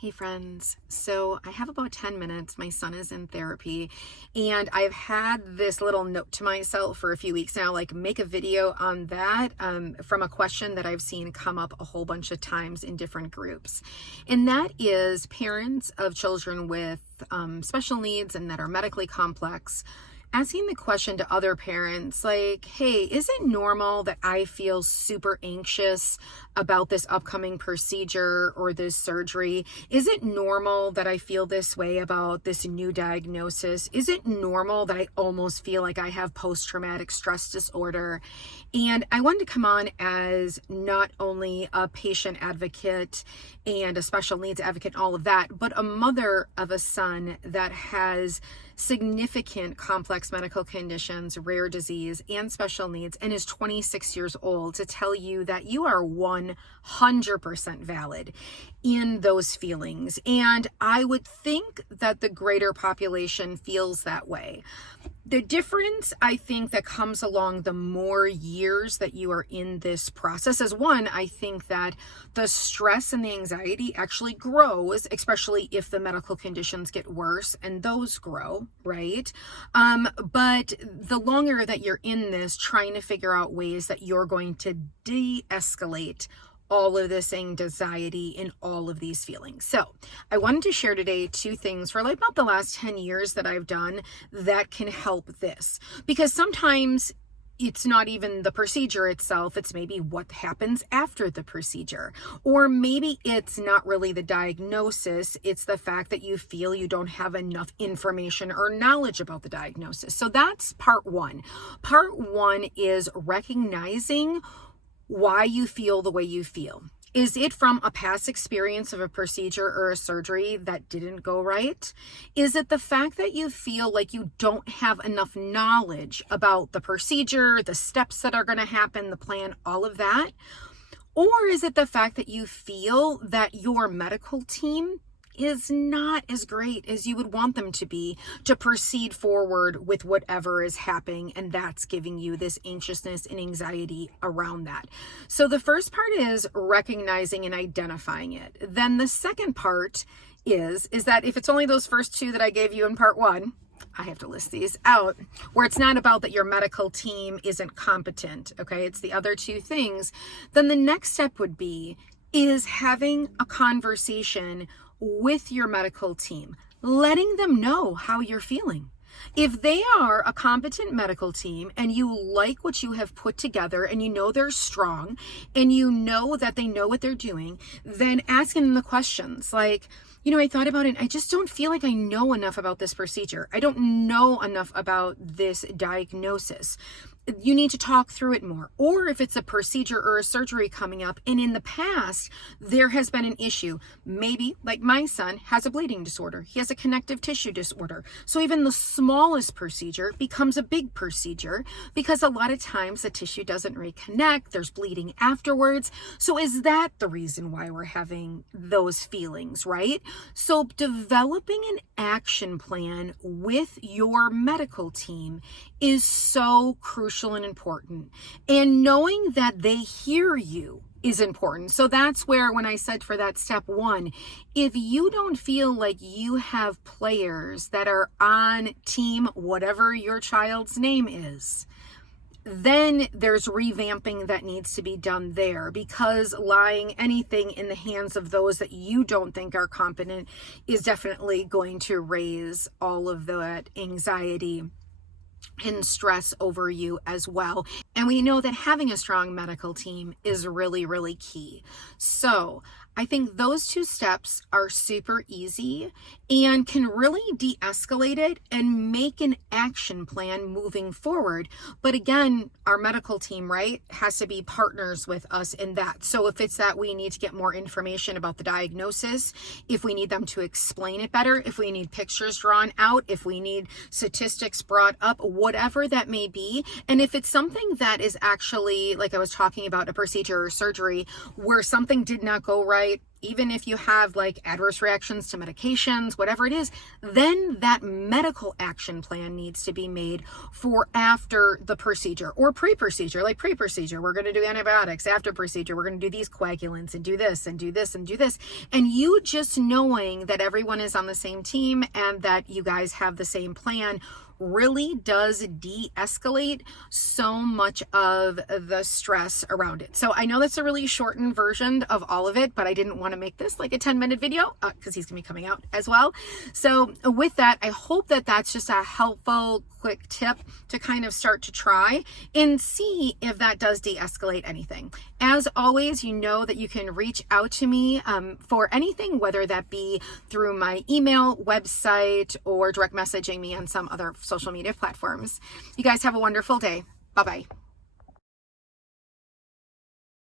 Hey friends, so I have about 10 minutes. My son is in therapy and I've had this little note to myself for a few weeks now, like make a video on that from a question that I've seen come up a whole bunch of times in different groups. And that is parents of children with special needs and that are medically complex asking the question to other parents like, hey, is it normal that I feel super anxious about this upcoming procedure or this surgery? Is it normal that I feel this way about this new diagnosis? Is it normal that I almost feel like I have post-traumatic stress disorder? And I wanted to come on as not only a patient advocate and a special needs advocate, all of that, but a mother of a son that has significant complex medical conditions, rare disease, and special needs, and is 26 years old, to tell you that you are 100% valid in those feelings. And I would think that the greater population feels that way. The difference, I think, that comes along the more years that you are in this process is, one, I think that the stress and the anxiety actually grows, especially if the medical conditions get worse, and those grow, right? But the longer that you're in this, trying to figure out ways that you're going to de-escalate all of this anxiety and all of these feelings. So I wanted to share today two things for like about the last 10 years that I've done that can help this, because sometimes it's not even the procedure itself, it's maybe what happens after the procedure. Or maybe it's not really the diagnosis, it's the fact that you feel you don't have enough information or knowledge about the diagnosis. So that's part one. Part one is recognizing why you feel the way you feel. Is it from a past experience of a procedure or a surgery that didn't go right? Is it the fact that you feel like you don't have enough knowledge about the procedure, the steps that are going to happen, the plan, all of that? Or is it the fact that you feel that your medical team is not as great as you would want them to be to proceed forward with whatever is happening, and that's giving you this anxiousness and anxiety around that? So the first part is recognizing and identifying it. Then the second part is that if it's only those first two that I gave you in part one, I have to list these out, where it's not about that your medical team isn't competent, okay? It's the other two things. Then the next step would be is having a conversation with your medical team, letting them know how you're feeling. If they are a competent medical team and you like what you have put together and you know they're strong and you know that they know what they're doing, then asking them the questions like, I thought about it. I just don't feel like I know enough about this procedure. I don't know enough about this diagnosis. You need to talk through it more. Or if it's a procedure or a surgery coming up and in the past there has been an issue, maybe like my son has a bleeding disorder, he has a connective tissue disorder, so even the smallest procedure becomes a big procedure because a lot of times the tissue doesn't reconnect, there's bleeding afterwards. So is that the reason why we're having those feelings, right? So developing an action plan with your medical team is so crucial and important. And knowing that they hear you is important. So that's where, when I said for that step one, if you don't feel like you have players that are on team, whatever your child's name is, then there's revamping that needs to be done there, because lying anything in the hands of those that you don't think are competent is definitely going to raise all of that anxiety and stress over you as well. And we know that having a strong medical team is really, really key. So I think those two steps are super easy and can really de-escalate it and make an action plan moving forward. But again, our medical team, right, has to be partners with us in that. So if it's that we need to get more information about the diagnosis, if we need them to explain it better, if we need pictures drawn out, if we need statistics brought up, whatever that may be. And if it's something that is actually, like I was talking about, a procedure or surgery where something did not go right, right? Even if you have like adverse reactions to medications, whatever it is, then that medical action plan needs to be made for after the procedure or pre-procedure. Like pre-procedure, we're going to do antibiotics. After procedure, we're going to do these coagulants and do this and do this and do this. And you just knowing that everyone is on the same team and that you guys have the same plan really does de-escalate so much of the stress around it. So I know that's a really shortened version of all of it, but I didn't want to make this like a 10-minute video because he's gonna be coming out as well. So with that, I hope that that's just a helpful quick tip to kind of start to try and see if that does de-escalate anything. As always, you know that you can reach out to me for anything, whether that be through my email, website, or direct messaging me on some other social media platforms. You guys have a wonderful day. Bye-bye.